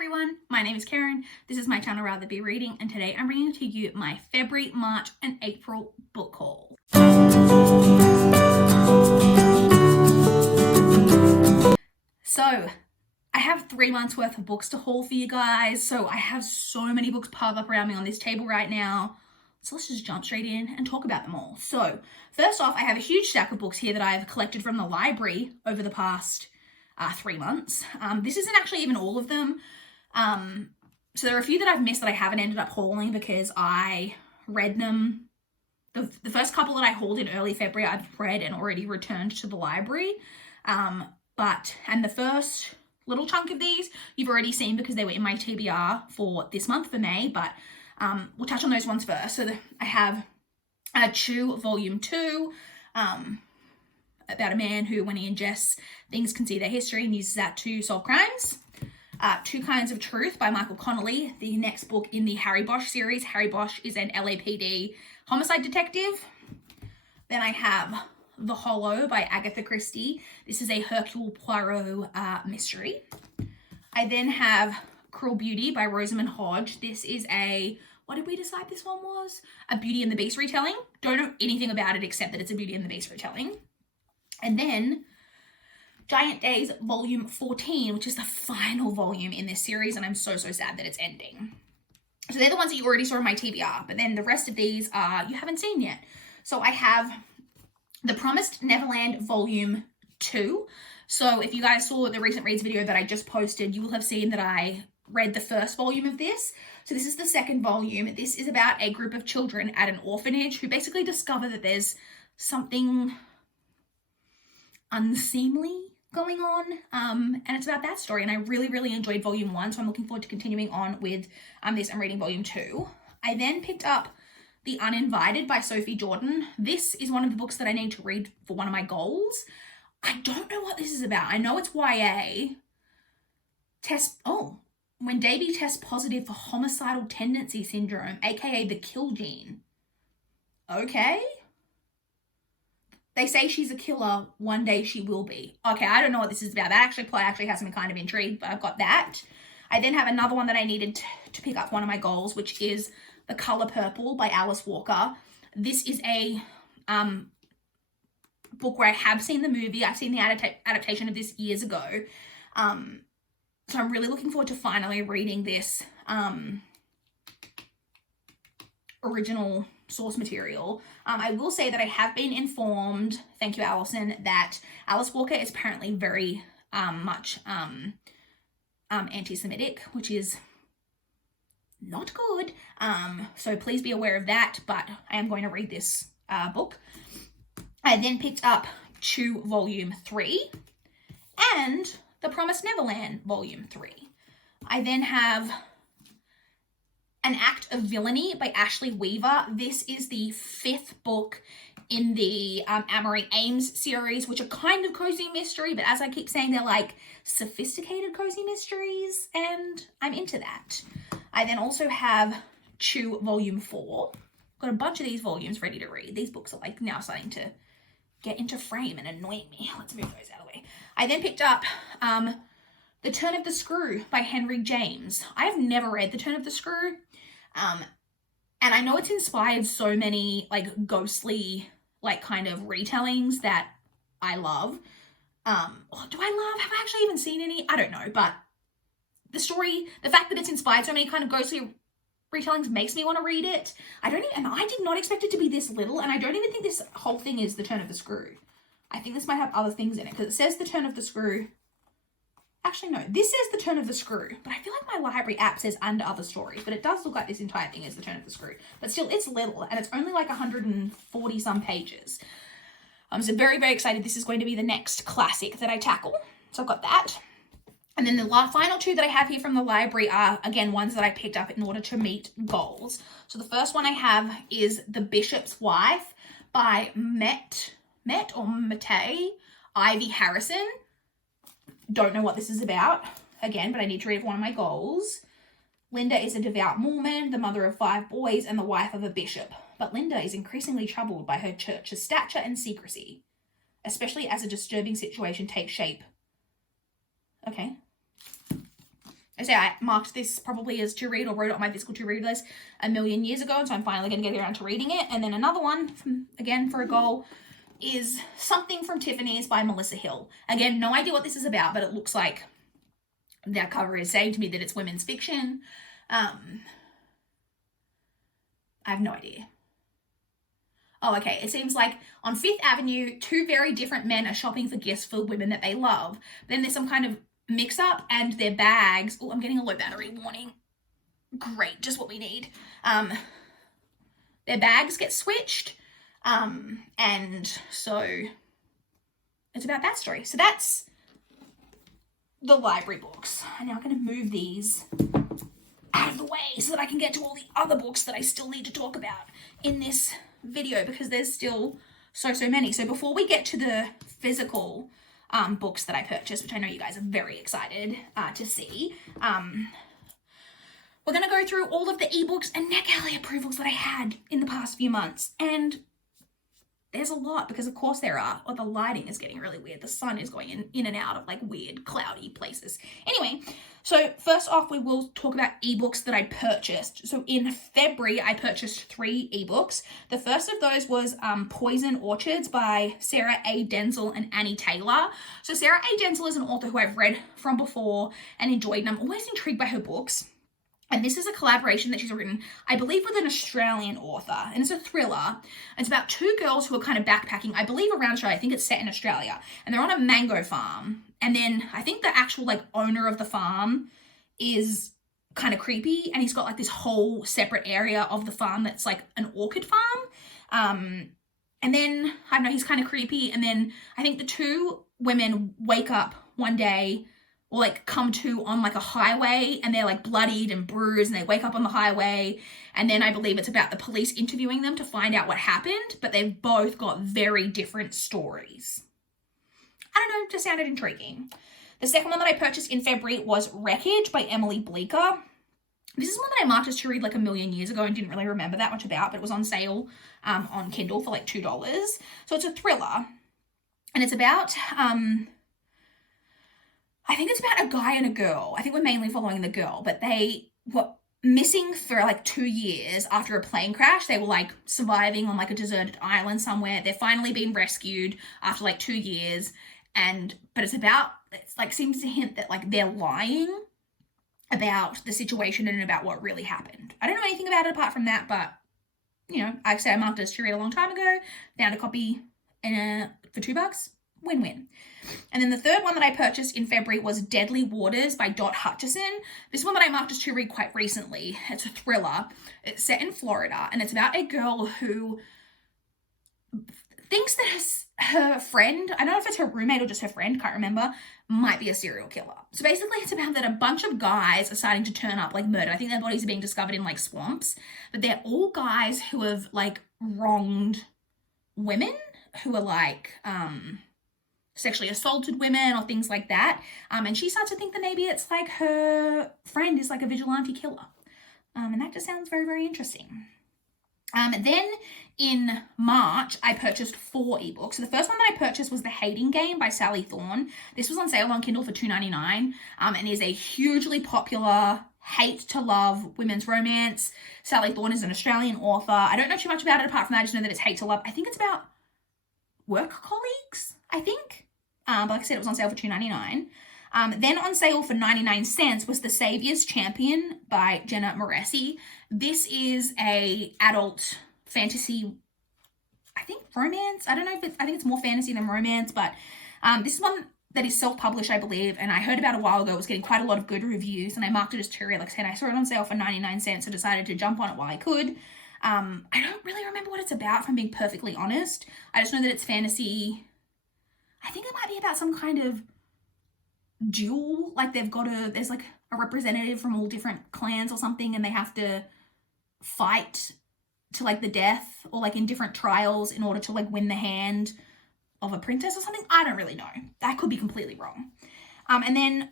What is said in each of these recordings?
everyone, my name is Karen, this is my channel RatherBeReading, and today I'm bringing to you my February, March and April book haul. So, I have 3 months worth of books to haul for you guys, so I have so many books piled up around me on this table right now. So let's just jump straight in and talk about them all. So, first off, I have a huge stack of books here that I've collected from the library over the past 3 months. This isn't actually even all of them. So there are a few that I've missed that I haven't ended up hauling because I read them. The first couple that I hauled in early February, I've read and already returned to the library. And the first little chunk of these, you've already seen because they were in my TBR for this month for May, but we'll touch on those ones first. So I have Chew Volume 2, about a man who, when he ingests things, can see their history and uses that to solve crimes. Two Kinds of Truth by Michael Connolly, the next book in the Harry Bosch series. Harry Bosch is an LAPD homicide detective. Then I have The Hollow by Agatha Christie. This is a Hercule Poirot mystery. I then have Cruel Beauty by Rosamund Hodge. This is what did we decide this one was? A Beauty and the Beast retelling. Don't know anything about it except that it's a Beauty and the Beast retelling. And then Giant Days Volume 14, which is the final volume in this series, and I'm so sad that it's ending. So they're the ones that you already saw in my TBR, but then the rest of these you haven't seen yet. So I have The Promised Neverland Volume 2. So if you guys saw the recent reads video that I just posted, you will have seen that I read the first volume of this. So this is the second volume. This is about a group of children at an orphanage who basically discover that there's something unseemly going on, and it's about that story, and I really enjoyed Volume 1, so I'm looking forward to continuing on with this. I'm reading Volume 2. I then picked up The Uninvited by Sophie Jordan. This is one of the books that I need to read for one of my goals. I don't know what this is about. I know it's YA. When Davy tests positive for homicidal tendency syndrome, aka the kill gene. Okay. They say she's a killer, one day she will be. Okay, I don't know what this is about. That plot actually has me kind of intrigued, but I've got that. I then have another one that I needed to pick up one of my goals, which is The Color Purple by Alice Walker. This is a book where I have seen the movie. I've seen the adaptation of this years ago. So I'm really looking forward to finally reading this original source material. I will say that I have been informed, thank you Alison, that Alice Walker is apparently very much anti-Semitic, which is not good. So please be aware of that, but I am going to read this book. I then picked up Chew Volume 3 and The Promised Neverland Volume 3. I then have An Act of Villainy by Ashley Weaver. This is the 5th book in the Amory Ames series, which are kind of cozy mystery, but as I keep saying, they're like sophisticated cozy mysteries, and I'm into that. I then also have Chew Volume 4. Got a bunch of these volumes ready to read. These books are like now starting to get into frame and annoy me. Let's move those out of the way. I then picked up The Turn of the Screw by Henry James. I have never read The Turn of the Screw. And I know it's inspired so many like ghostly like kind of retellings that I love. Do I love? Have I actually even seen any? I don't know, but the story, the fact that it's inspired so many kind of ghostly retellings makes me want to read it. I did not expect it to be this little, and I don't even think this whole thing is The Turn of the Screw. I think this might have other things in it because it says The Turn of the Screw. Actually, no, this says The Turn of the Screw, but I feel like my library app says Under Other Stories, but it does look like this entire thing is The Turn of the Screw. But still, it's little, and it's only like 140 some pages. I'm so very excited. This is going to be the next classic that I tackle. So I've got that. And then the final 2 that I have here from the library are, again, ones that I picked up in order to meet goals. So the first one I have is The Bishop's Wife by Mette Ivy Harrison. Don't know what this is about, again, but I need to read it for one of my goals. Linda is a devout Mormon, the mother of 5 boys, and the wife of a bishop. But Linda is increasingly troubled by her church's stature and secrecy, especially as a disturbing situation takes shape. Okay. I say I marked this probably as to read or wrote it on my physical to read list a million years ago, and so I'm finally going to get around to reading it. And then another one, again for a goal, is Something from Tiffany's by Melissa Hill. Again, no idea what this is about, but it looks like that cover is saying to me that it's women's fiction. I have no idea. Oh, okay. It seems like on Fifth Avenue, two very different men are shopping for gifts for women that they love. Then there's some kind of mix-up and their bags... Oh, I'm getting a low battery warning. Great, just what we need. Their bags get switched. And so it's about that story. So that's the library books. I'm now going to move these out of the way so that I can get to all the other books that I still need to talk about in this video, because there's still so many. So before we get to the physical books that I purchased, which I know you guys are very excited to see, we're going to go through all of the ebooks and NetGalley approvals that I had in the past few months. And there's a lot, because of course there are. Oh, the lighting is getting really weird. The sun is going in and out of like weird cloudy places. Anyway, so first off, we will talk about ebooks that I purchased. So in February, I purchased 3 ebooks. The first of those was Poison Orchards by Sarah A. Denzel and Annie Taylor. So Sarah A. Denzel is an author who I've read from before and enjoyed, and I'm always intrigued by her books. And this is a collaboration that she's written, I believe, with an Australian author. And it's a thriller. It's about 2 girls who are kind of backpacking, I believe, around Australia. I think it's set in Australia. And they're on a mango farm. And then I think the actual, like, owner of the farm is kind of creepy. And he's got, like, this whole separate area of the farm that's, like, an orchid farm. And then, I don't know, he's kind of creepy. And then I think the 2 women wake up one day, or like come to on like a highway, and they're like bloodied and bruised, and they wake up on the highway. And then I believe it's about the police interviewing them to find out what happened, but they've both got very different stories. I don't know, just sounded intriguing. The second one that I purchased in February was Wreckage by Emily Bleeker. This is one that I marked as to read like a million years ago and didn't really remember that much about, but it was on sale on Kindle for like $2. So it's a thriller, and it's about... I think it's about a guy and a girl. I think we're mainly following the girl, but they were missing for like 2 years after a plane crash. They were like surviving on like a deserted island somewhere. They're finally being rescued after like 2 years. But it's like seems to hint that like they're lying about the situation and about what really happened. I don't know anything about it apart from that, but you know, like I said, I marked it as to read a long time ago, found a copy for $2. Win-win. And then the third one that I purchased in February was Deadly Waters by Dot Hutchison. This one that I marked as to read quite recently. It's a thriller. It's set in Florida, and it's about a girl who thinks that her friend, I don't know if it's her roommate or just her friend, can't remember, might be a serial killer. So basically it's about that a bunch of guys are starting to turn up like murder. I think their bodies are being discovered in like swamps, but they're all guys who have like wronged women, who are like, sexually assaulted women or things like that. And she starts to think that maybe it's like her friend is like a vigilante killer. And that just sounds very, very interesting. Then in March, I purchased 4 ebooks. So the first one that I purchased was The Hating Game by Sally Thorne. This was on sale on Kindle for $2.99 and is a hugely popular hate to love women's romance. Sally Thorne is an Australian author. I don't know too much about it apart from that. I just know that it's hate to love. I think it's about work colleagues, I think. But like I said, it was on sale for $2.99. Then on sale for 99 cents was The Savior's Champion by Jenna Moresi. This is a adult fantasy, I think romance. I don't know if I think it's more fantasy than romance, but this is one that is self-published, I believe, and I heard about a while ago. It was getting quite a lot of good reviews, and I marked it as to read. Like I said, I saw it on sale for 99 cents, so decided to jump on it while I could. I don't really remember what it's about, if I'm being perfectly honest. I just know that it's fantasy. I think it might be about some kind of duel, like there's like a representative from all different clans or something, and they have to fight to like the death, or like in different trials in order to like win the hand of a princess or something. I don't really know. I could be completely wrong. And then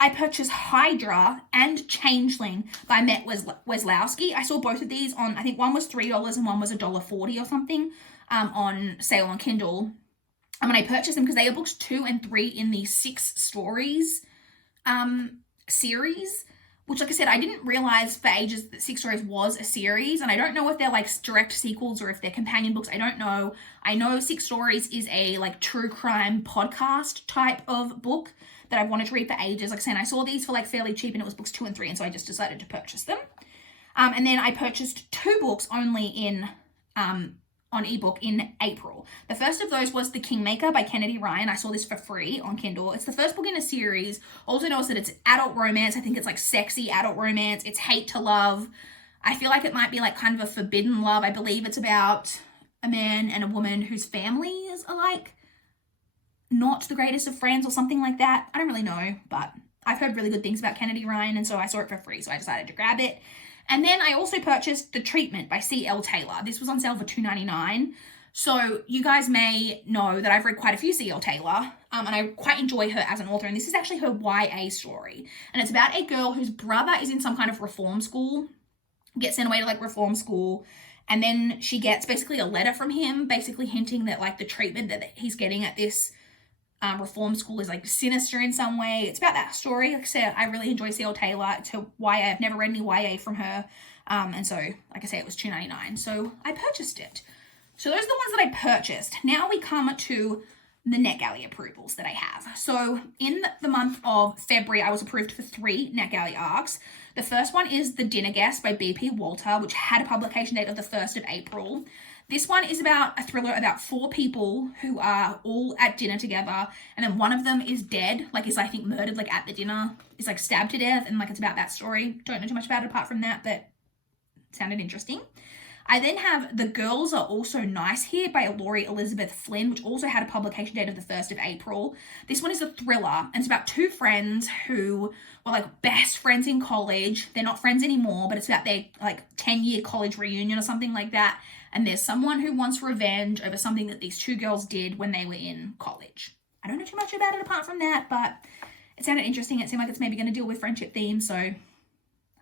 I purchased Hydra and Changeling by Matt Weslowski. I saw both of these on, I think one was $3 and one was $1.40 or something on sale on Kindle. And when I purchased them, because they are books 2 and 3 in the 6 stories series, which, like I said, I didn't realize for ages that Six Stories was a series, and I don't know if they're like direct sequels or if they're companion books. I don't know. I know Six Stories is a like true crime podcast type of book that I've wanted to read for ages. Like I said, I saw these for like fairly cheap, and it was books 2 and 3, and so I just decided to purchase them. And then I purchased 2 books only in on ebook in April. The first of those was The Kingmaker by Kennedy Ryan. I saw this for free on Kindle. It's the first book in a series. Also knows that it's adult romance. I think it's like sexy adult romance. It's hate to love. I feel like it might be like kind of a forbidden love. I believe it's about a man and a woman whose families are like not the greatest of friends or something like that. I don't really know, but I've heard really good things about Kennedy Ryan, and so I saw it for free, so I decided to grab it. And then I also purchased The Treatment by C.L. Taylor. This was on sale for $2.99. So you guys may know that I've read quite a few C.L. Taylor, and I quite enjoy her as an author. And this is actually her YA story. And it's about a girl whose brother is in some kind of reform school, gets sent away to like reform school. And then she gets basically a letter from him, basically hinting that like the treatment that he's getting at this reform school is like sinister in some way. It's about that story. Like I said, I really enjoy C.L. Taylor. It's her YA. I've never read any YA from her. And so, like I say, it was $2.99. So I purchased it. So those are the ones that I purchased. Now we come to the NetGalley approvals that I have. So in the month of February, I was approved for 3 NetGalley arcs. The first one is The Dinner Guest by B.P. Walter, which had a publication date of the 1st of April. This one is about a thriller about 4 people who are all at dinner together, and then one of them is dead, like is I think murdered like at the dinner, is like stabbed to death, and like it's about that story. Don't know too much about it apart from that, but it sounded interesting. I then have The Girls Are Also Nice Here by Laurie Elizabeth Flynn, which also had a publication date of the 1st of April. This one is a thriller, and it's about 2 friends who were like best friends in college. They're not friends anymore, but it's about their like 10-year college reunion or something like that. And there's someone who wants revenge over something that these 2 girls did when they were in college. I don't know too much about it apart from that, but it sounded interesting. It seemed like it's maybe going to deal with friendship themes, so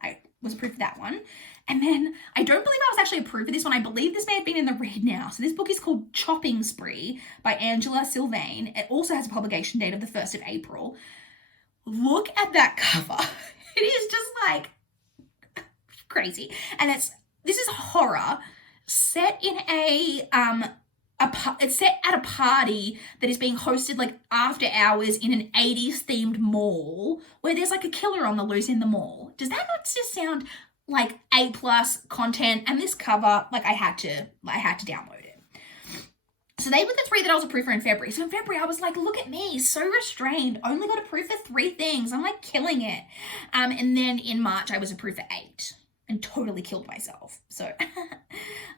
I was approved for that one. And then I don't believe I was actually approved for this one. I believe this may have been in the read now. So this book is called Chopping Spree by Angela Sylvain. It also has a publication date of the 1st of April. Look at that cover. It is just like crazy. And this is horror set in it's set at a party that is being hosted like after hours in an 80s themed mall where there's like a killer on the loose in the mall. Does that not just sound like A+ content? And this cover, like I had to download it. So they were the 3 that I was approved for in February. So in February, I was like, look at me, so restrained. Only got approved for 3 things. I'm like killing it. And then in March, I was approved for 8 and totally killed myself. So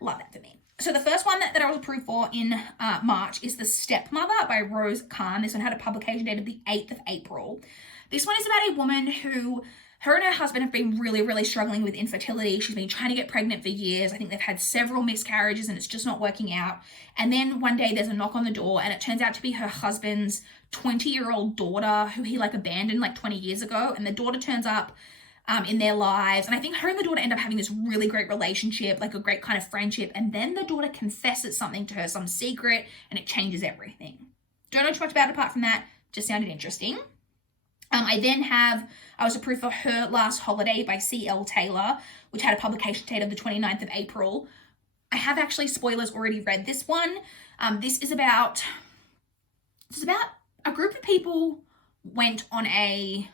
love that for me. So the first one that I was approved for in March is The Stepmother by Rose Kahn. This one had a publication date of the 8th of April. This one is about a woman who, her and her husband have been really, really struggling with infertility. She's been trying to get pregnant for years. I think they've had several miscarriages and it's just not working out. And then one day there's a knock on the door and it turns out to be her husband's 20-year-old daughter who he like abandoned like 20 years ago. And the daughter turns up in their lives. And I think her and the daughter end up having this really great relationship, like a great kind of friendship. And then the daughter confesses something to her, some secret, and it changes everything. Don't know too much about it apart from that. Just sounded interesting. I was approved for Her Last Holiday by C.L. Taylor, which had a publication date of the 29th of April. I have actually, spoilers, already read this one. This is about a group of people went on a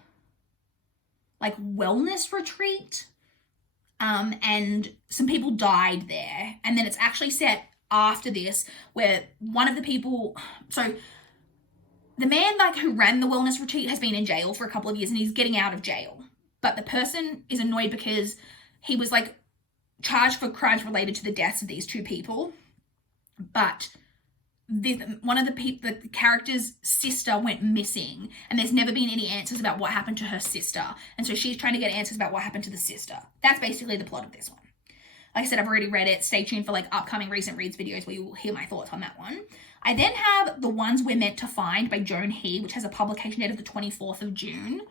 like wellness retreat, and some people died there. And then it's actually set after this where one of the people, so the man like who ran the wellness retreat has been in jail for a couple of years and he's getting out of jail. But the person is annoyed because he was like charged for crimes related to the deaths of these 2 people. But one of the character's sister went missing and there's never been any answers about what happened to her sister. And so she's trying to get answers about what happened to the sister. That's basically the plot of this one. Like I said, I've already read it. Stay tuned for like upcoming recent reads videos where you will hear my thoughts on that one. I then have The Ones We're Meant to Find by Joan He, which has a publication date of the 24th of June.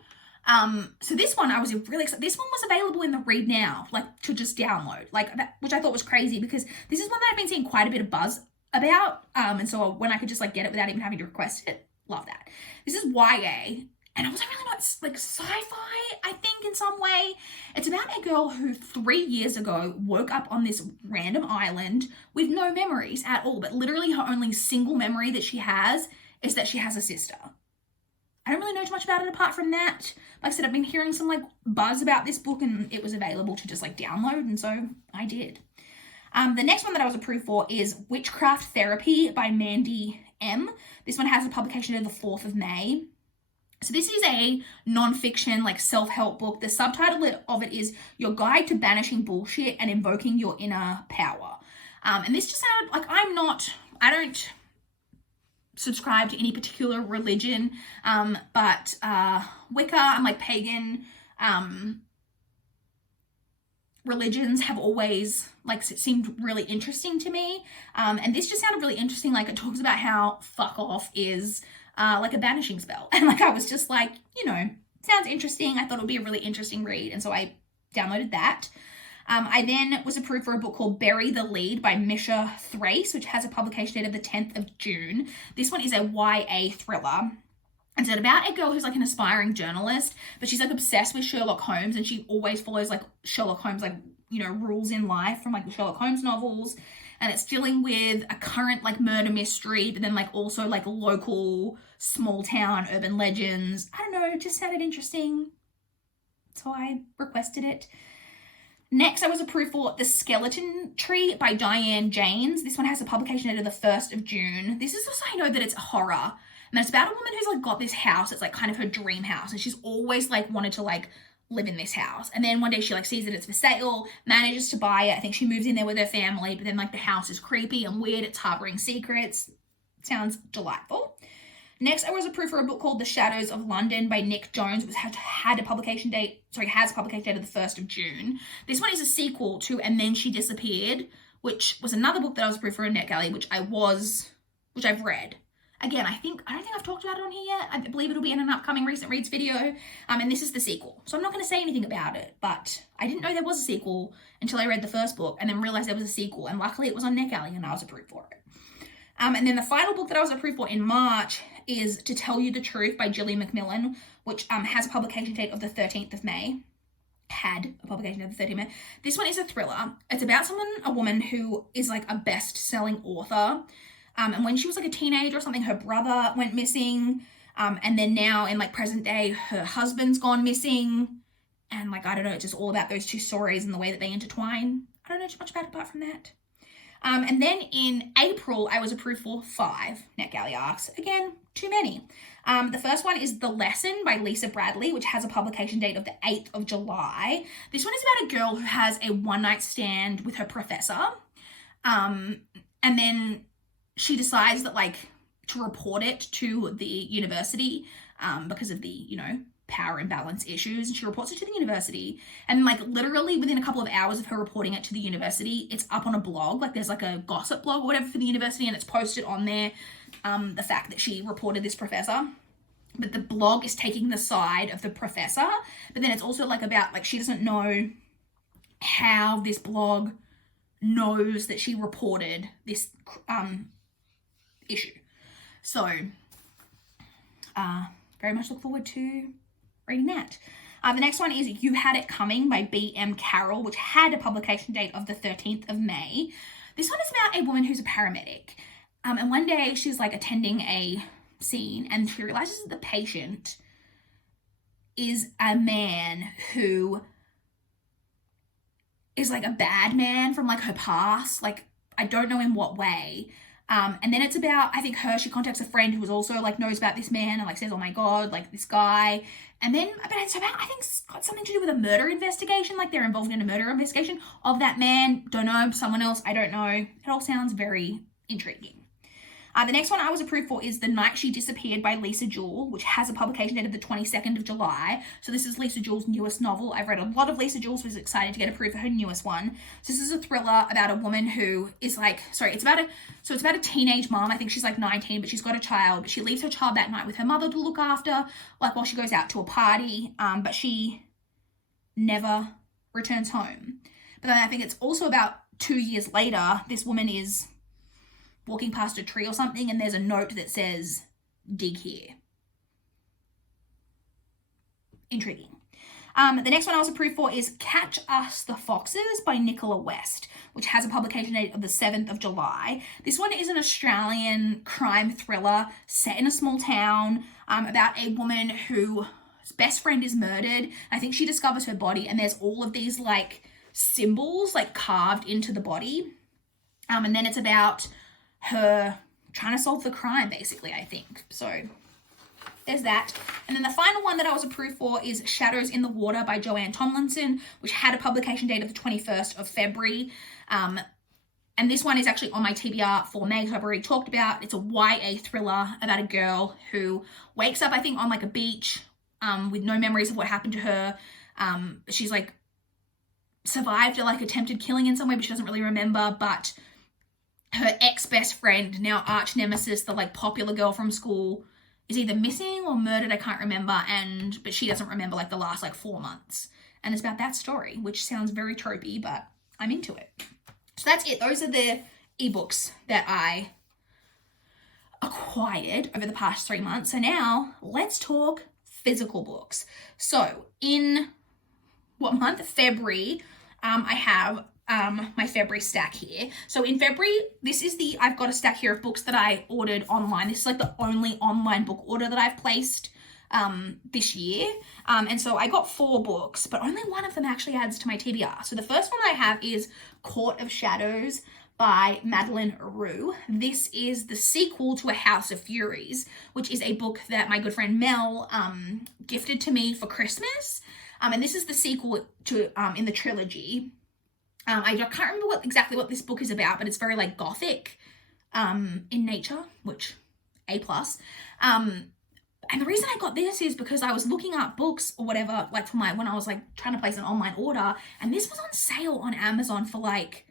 So this one I was really excited. This one was available in the read now, like to just download, like that, which I thought was crazy because this is one that I've been seeing quite a bit of buzz about. And so when I could just like get it without even having to request it, love that. This is YA. and also really not like sci-fi, I think, in some way. It's about a girl who 3 years ago woke up on this random island with no memories at all, but literally her only single memory that she has is that she has a sister. I don't really know too much about it apart from that. Like I said, I've been hearing some like buzz about this book, and it was available to just like download, and so I did. The next one that I was approved for is Witchcraft Therapy by Mandy M. This one has a publication of the 4th of May. So this is a non-fiction, like self-help book. The subtitle of it is Your Guide to Banishing Bullshit and Invoking Your Inner Power. And this just sounded like I don't subscribe to any particular religion, but Wicca and like pagan religions have always like seemed really interesting to me, and this just sounded really interesting. Like it talks about how fuck off is like a banishing spell, and like I was just like, sounds interesting. I thought it would be a really interesting read, and so I downloaded that. I then was approved for a book called Bury the Lead by Misha Thrace, which has a publication date of the 10th of June. This one is a YA thriller. It's about a girl who's like an aspiring journalist, but she's like obsessed with Sherlock Holmes, and she always follows like Sherlock Holmes, like, rules in life from like the Sherlock Holmes novels. And it's dealing with a current like murder mystery, but then like also like local small town urban legends. I don't know, it just sounded interesting, so I requested it. Next, I was approved for The Skeleton Tree by Diane Janes. This one has a publication date of the 1st of June. This is also, I know that it's horror. And it's about a woman who's like got this house. It's like kind of her dream house. And she's always like wanted to like live in this house. And then one day she like sees that it's for sale, manages to buy it. I think she moves in there with her family, but then like the house is creepy and weird. It's harboring secrets. It sounds delightful. Next, I was approved for a book called The Shadows of London by Nick Jones, which has a publication date of the 1st of June. This one is a sequel to And Then She Disappeared, which was another book that I was approved for in NetGalley, which I've read. Again, I don't think I've talked about it on here yet. I believe it'll be in an upcoming recent reads video. And this is the sequel. So I'm not going to say anything about it, but I didn't know there was a sequel until I read the first book and then realized there was a sequel. And luckily it was on NetGalley and I was approved for it. And then the final book that I was approved for in March is To Tell You the Truth by Gillian Macmillan, which has a publication date of the 13th of May. Had a publication date of the 13th of May. This one is a thriller. It's about a woman who is like a best-selling author. And when she was like a teenager or something, her brother went missing. And then now in like present day, her husband's gone missing. And like, I don't know, it's just all about those two stories and the way that they intertwine. I don't know too much about it apart from that. And then in April, I was approved for 5 NetGalley arcs. Again, too many. The first one is The Lesson by Lisa Bradley, which has a publication date of the 8th of July. This one is about a girl who has a one-night stand with her professor. And then she decides that like to report it to the university because of the, power imbalance issues. And she reports it to the university, and like literally within a couple of hours of her reporting it to the university, it's up on a blog. Like there's like a gossip blog or whatever for the university, and it's posted on there, the fact that she reported this professor. But the blog is taking the side of the professor, but then it's also like about like she doesn't know how this blog knows that she reported this issue. So very much look forward to reading that. The next one is You Had It Coming by B.M. Carroll, which had a publication date of the 13th of May. This one is about a woman who's a paramedic. And one day she's like attending a scene and she realizes that the patient is a man who is like a bad man from like her past. Like, I don't know in what way. And then it's about, I think she contacts a friend who also like knows about this man and like says, oh my God, like this guy. And then it's about, I think it's got something to do with a murder investigation. Like they're involved in a murder investigation of that man. Don't know, someone else, I don't know. It all sounds very intriguing. The next one I was approved for is The Night She Disappeared by Lisa Jewell, which has a publication date of the 22nd of July. So this is Lisa Jewell's newest novel. I've read a lot of Lisa Jewell's, was excited to get approved for her newest one. So this is a thriller about a woman who is like, it's about a teenage mom. I think she's like 19, but she's got a child, but she leaves her child that night with her mother to look after, like while she goes out to a party, but she never returns home. But then I think it's also about 2 years later, this woman is walking past a tree or something, and there's a note that says, dig here. intriguing. The next one I was approved for is Catch Us the Foxes by Nicola West, which has a publication date of the 7th of July. This one is an Australian crime thriller set in a small town about a woman whose best friend is murdered. I think she discovers her body, and there's all of these like symbols like carved into the body. And then it's about her trying to solve the crime, basically, I think. So there's that. And then the final one that I was approved for is Shadows in the Water by Joanne Tomlinson, which had a publication date of the 21st of February. And this one is actually on my TBR for Megs, I've already talked about. It's a YA thriller about a girl who wakes up, I think, on like a beach with no memories of what happened to her. She's like survived a like attempted killing in some way, but she doesn't really remember. But her ex-best friend, now arch nemesis, the like popular girl from school, is either missing or murdered, I can't remember, but she doesn't remember like the last like 4 months. And it's about that story, which sounds very tropey, but I'm into it. So that's it. Those are the ebooks that I acquired over the past 3 months. So now let's talk physical books. So in what month? February, I have my February stack here. So in February, I've got a stack here of books that I ordered online. This is like the only online book order that I've placed this year. And so I got 4 books, but only one of them actually adds to my TBR. So the first one I have is Court of Shadows by Madeline Rue. This is the sequel to A House of Furies, which is a book that my good friend Mel gifted to me for Christmas. And this is the sequel to in the trilogy. I can't remember exactly what this book is about, but it's very like gothic in nature, which A+. And the reason I got this is because I was looking up books or whatever, like for when I was like trying to place an online order, and this was on sale on Amazon for like,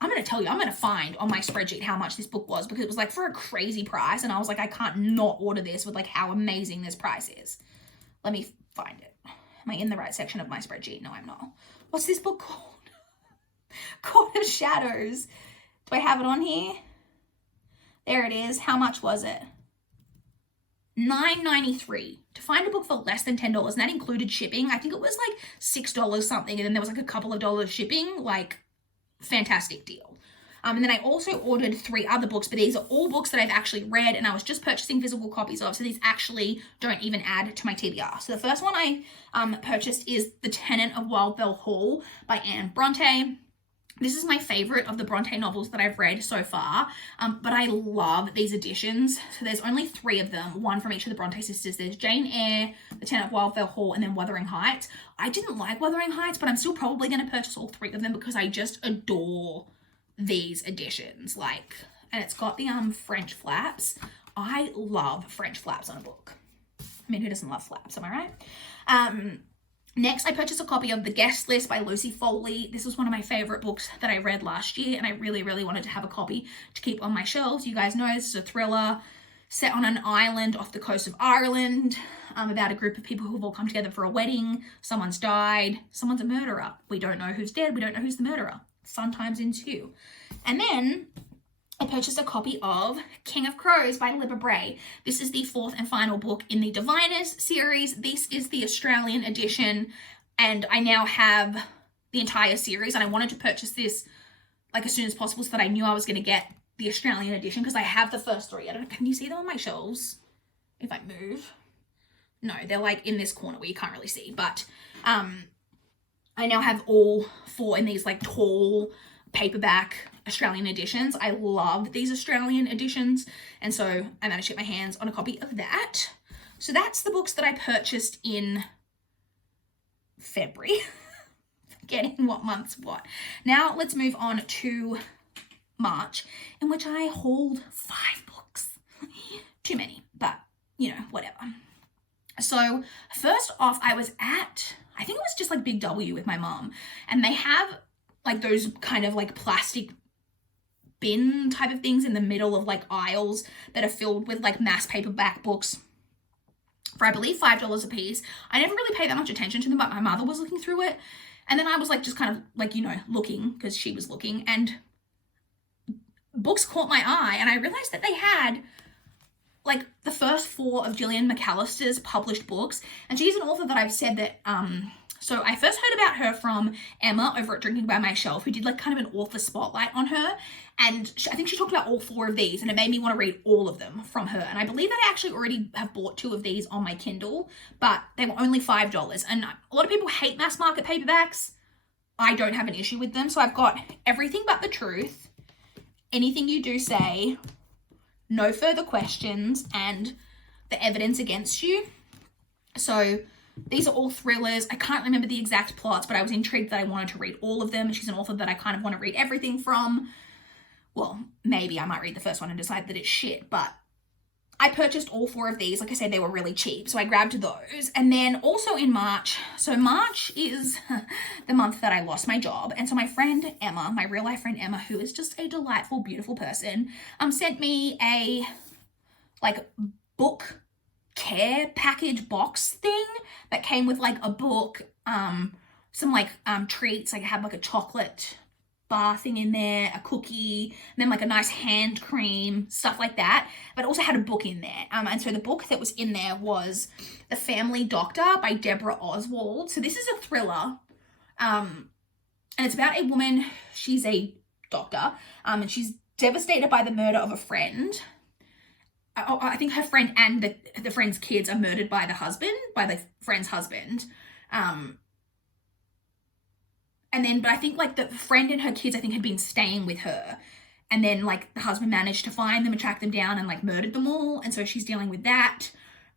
I'm going to find on my spreadsheet how much this book was, because it was like for a crazy price. And I was like, I can't not order this with like how amazing this price is. Let me find it. Am I in the right section of my spreadsheet? No, I'm not. What's this book called? Court of Shadows. Do I have it on here? There it is. How much was it? $9.93 to find a book for less than $10, and that included shipping. I think it was like $6 something, and then there was like a couple of dollars shipping. Like, fantastic deal. And then I also ordered 3 other books, but these are all books that I've actually read, and I was just purchasing physical copies of, so these actually don't even add to my TBR. So the first one I purchased is The Tenant of Wildfell Hall by Anne Bronte. This is my favorite of the Bronte novels that I've read so far, but I love these editions. So there's only 3 of them, one from each of the Bronte sisters. There's Jane Eyre, The Tenant of Wildfell Hall, and then Wuthering Heights. I didn't like Wuthering Heights, but I'm still probably going to purchase all 3 of them because I just adore these editions. And it's got the French flaps. I love French flaps on a book. I mean, who doesn't love flaps, am I right? Next, I purchased a copy of The Guest List by Lucy Foley. This was one of my favorite books that I read last year, and I really, really wanted to have a copy to keep on my shelves. You guys know this is a thriller set on an island off the coast of Ireland, about a group of people who have all come together for a wedding. Someone's died. Someone's a murderer. We don't know who's dead. We don't know who's the murderer. Fun times ensue. And then I purchased a copy of King of Crows by Libba Bray. This is the 4th and final book in the Diviners series. This is the Australian edition, and I now have the entire series, and I wanted to purchase this like as soon as possible so that I knew I was going to get the Australian edition, because I have the first 3. Can you see them on my shelves if I move? No, they're like in this corner where you can't really see, but I now have all 4 in these like tall paperback Australian editions. I love these Australian editions, and so I managed to get my hands on a copy of that. So that's the books that I purchased in February. Forgetting what month's what. Now let's move on to March, in which I hauled 5 books. Too many, but you know, whatever. So first off, I was at, I think it was just like Big W with my mom, and they have like those kind of like plastic bin type of things in the middle of like aisles that are filled with like mass paperback books for I believe $5 a piece. I never really paid that much attention to them, but my mother was looking through it, and then I was like just kind of like, you know, looking because she was looking, and books caught my eye, and I realized that they had like the first 4 of Gillian McAllister's published books, and she's an author that I've said that, so I first heard about her from Emma over at Drinking by My Shelf, who did like kind of an author spotlight on her, and I think she talked about all 4 of these, and it made me want to read all of them from her, and I believe that I actually already have bought 2 of these on my Kindle, but they were only $5, and a lot of people hate mass market paperbacks. I don't have an issue with them, so I've got Everything But the Truth, Anything You Do Say, No Further Questions, and The Evidence Against You. So these are all thrillers. I can't remember the exact plots, but I was intrigued that I wanted to read all of them. She's an author that I kind of want to read everything from. Well, maybe I might read the first one and decide that it's shit, but I purchased all 4 of these. Like I said, they were really cheap, so I grabbed those. And then also in March, so March is the month that I lost my job, and so my friend Emma, my real life friend Emma, who is just a delightful, beautiful person, sent me a like book care package box thing that came with like a book, some like treats. Like I had like a chocolate bar thing in there, a cookie, and then like a nice hand cream, stuff like that, but also had a book in there. And so the book that was in there was The Family Doctor by Deborah Oswald. So this is a thriller, and it's about a woman. She's a doctor, and she's devastated by the murder of a friend. I think her friend and the friend's kids are murdered by the friend's husband. But I think like the friend and her kids, I think, had been staying with her. And then like the husband managed to find them and track them down and like murdered them all. And so she's dealing with that.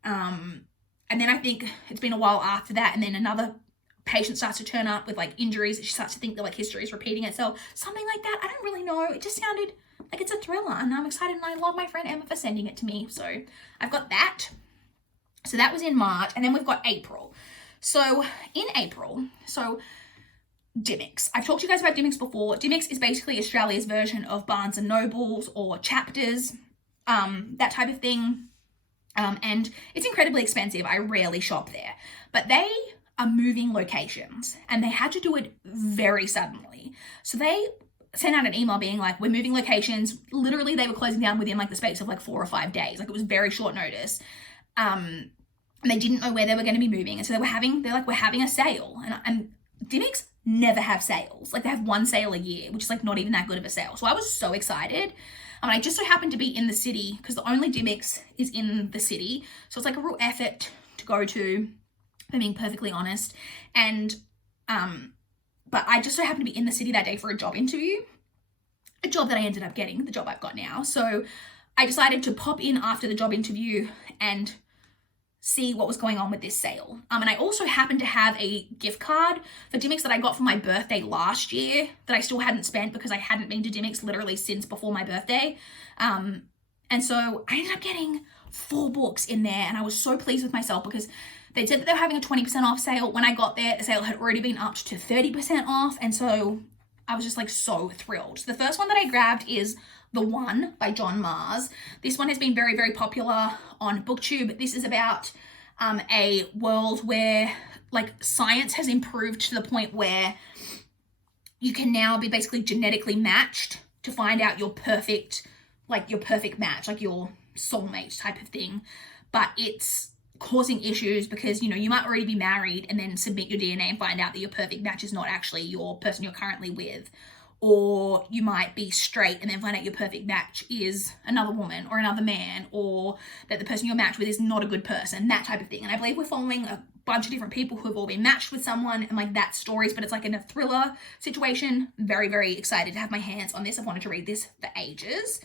And then I think it's been a while after that. And then another patient starts to turn up with like injuries. She starts to think that like history is repeating itself. Something like that. I don't really know. It just sounded like it's a thriller. And I'm excited, and I love my friend Emma for sending it to me. So I've got that. So that was in March. And then we've got April. So in April, Dimmicks. I've talked to you guys about Dimmicks before. Dimmicks is basically Australia's version of Barnes & Nobles or Chapters, that type of thing. And it's incredibly expensive. I rarely shop there. But they are moving locations, and they had to do it very suddenly. So they sent out an email being like, we're moving locations. Literally, they were closing down within like the space of like 4 or 5 days. Like it was very short notice. And they didn't know where they were going to be moving. And so we're having a sale. And Dimmicks never have sales. Like they have 1 sale a year, which is like not even that good of a sale. So I was so excited. I just so happened to be in the city because the only Dimmicks is in the city. So it's like a real effort to go to, if I'm being perfectly honest. And, but I just so happened to be in the city that day for a job interview, a job that I ended up getting, the job I've got now. So I decided to pop in after the job interview and see what was going on with this sale. And I also happened to have a gift card for Dimmicks that I got for my birthday last year that I still hadn't spent because I hadn't been to Dimmicks literally since before my birthday. And so I ended up getting 4 books in there, and I was so pleased with myself because they said that they were having a 20% off sale. When I got there, the sale had already been upped to 30% off, and so I was just like so thrilled. So the first one that I grabbed is The One by John Mars. This one has been very, very popular on BookTube. This is about a world where like science has improved to the point where you can now be basically genetically matched to find out your perfect match, like your soulmate type of thing. But it's causing issues because, you know, you might already be married and then submit your DNA and find out that your perfect match is not actually your person you're currently with. Or you might be straight and then find out your perfect match is another woman or another man, or that the person you're matched with is not a good person, that type of thing. And I believe we're following a bunch of different people who have all been matched with someone and like that stories, but it's like in a thriller situation. Very, very excited to have my hands on this. I've wanted to read this for ages.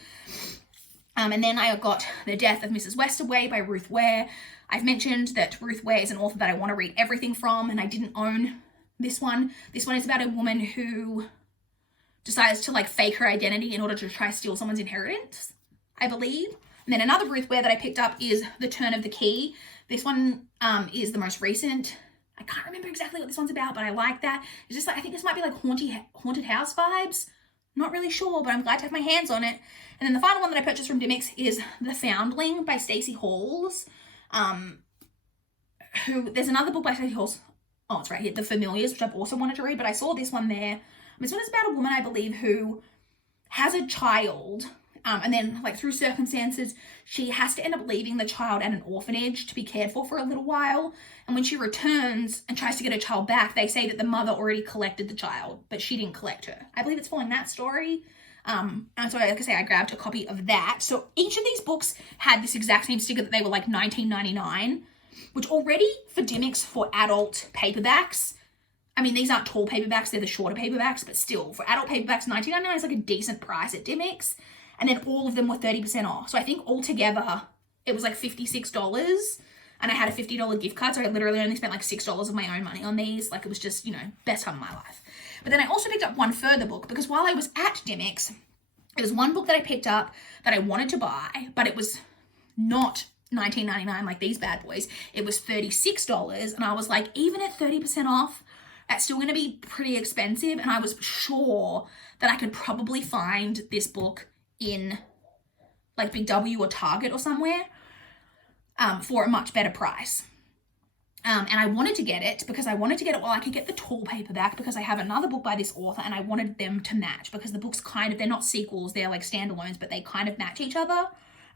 And then I got The Death of Mrs. Westaway by Ruth Ware. I've mentioned that Ruth Ware is an author that I want to read everything from, and I didn't own this one. This one is about a woman who decides to like fake her identity in order to try to steal someone's inheritance, I believe. And then another Ruth Ware that I picked up is The Turn of the Key. This one is the most recent. I can't remember exactly what this one's about, but I like that. It's just like, I think this might be like haunted house vibes. Not really sure, but I'm glad to have my hands on it. And then the final one that I purchased from Dimmicks is The Foundling by Stacey Halls. There's another book by Stacey Halls. Oh, it's right here, The Familiars, which I've also wanted to read, but I saw this one there. This one is about a woman, I believe, who has a child And then like through circumstances, she has to end up leaving the child at an orphanage to be cared for a little while. And when she returns and tries to get her child back, they say that the mother already collected the child, but she didn't collect her. I believe it's following that story. And so like I say, I grabbed a copy of that. So each of these books had this exact same sticker that they were like $19.99, which already for Dymocks for adult paperbacks, I mean, these aren't tall paperbacks, they're the shorter paperbacks, but still, for adult paperbacks, $19.99 is like a decent price at Dymocks. And then all of them were 30% off. So I think altogether, it was like $56. And I had a $50 gift card, so I literally only spent like $6 of my own money on these. Like, it was just, you know, best time of my life. But then I also picked up one further book, because while I was at Dymocks, there was one book that I picked up that I wanted to buy, but it was not $19.99 like these bad boys. It was $36, and I was like, even at 30% off, that's still going to be pretty expensive. And I was sure that I could probably find this book in like Big W or Target or somewhere for a much better price. And I wanted to get it because I wanted to get it while I could get the tall paperback, because I have another book by this author and I wanted them to match, because the books kind of, they're not sequels, they're like standalones, but they kind of match each other.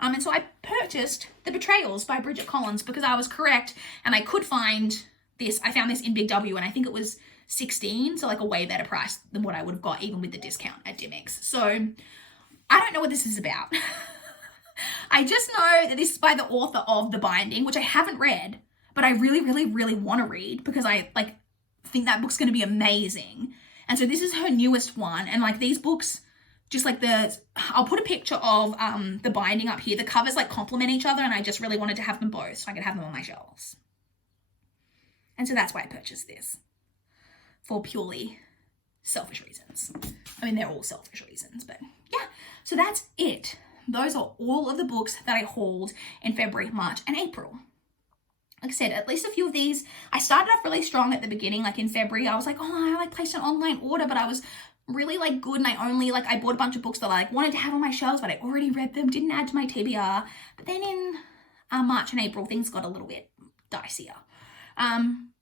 And so I purchased The Betrayals by Bridget Collins because I was correct and I could find this. I found this in Big W and I think it was $16, so like a way better price than what I would have got even with the discount at Dymocks. So I don't know what this is about. I just know that this is by the author of The Binding, which I haven't read, but I really, really, really want to read because I like think that book's going to be amazing. And so this is her newest one. And like these books, just like I'll put a picture of The Binding up here. The covers like complement each other and I just really wanted to have them both so I could have them on my shelves. And so that's why I purchased this, for purely selfish reasons. I mean, they're all selfish reasons, but yeah. So that's it. Those are all of the books that I hauled in February, March, and April. Like I said, at least a few of these, I started off really strong at the beginning. Like in February, I was like, oh, I like placed an online order, but I was really like good. And I bought a bunch of books that I like wanted to have on my shelves, but I already read them, didn't add to my TBR. But then in March and April, things got a little bit dicier.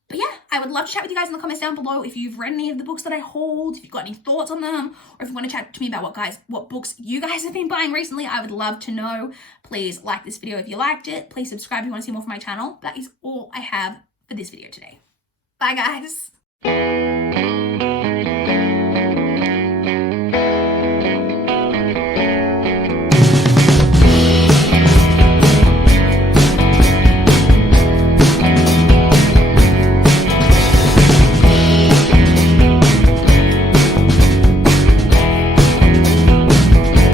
But yeah, I would love to chat with you guys in the comments down below if you've read any of the books that I hauled, if you've got any thoughts on them, or if you want to chat to me about what books you guys have been buying recently. I would love to know. Please like this video if you liked it. Please subscribe if you want to see more from my channel. That is all I have for this video today. Bye, guys.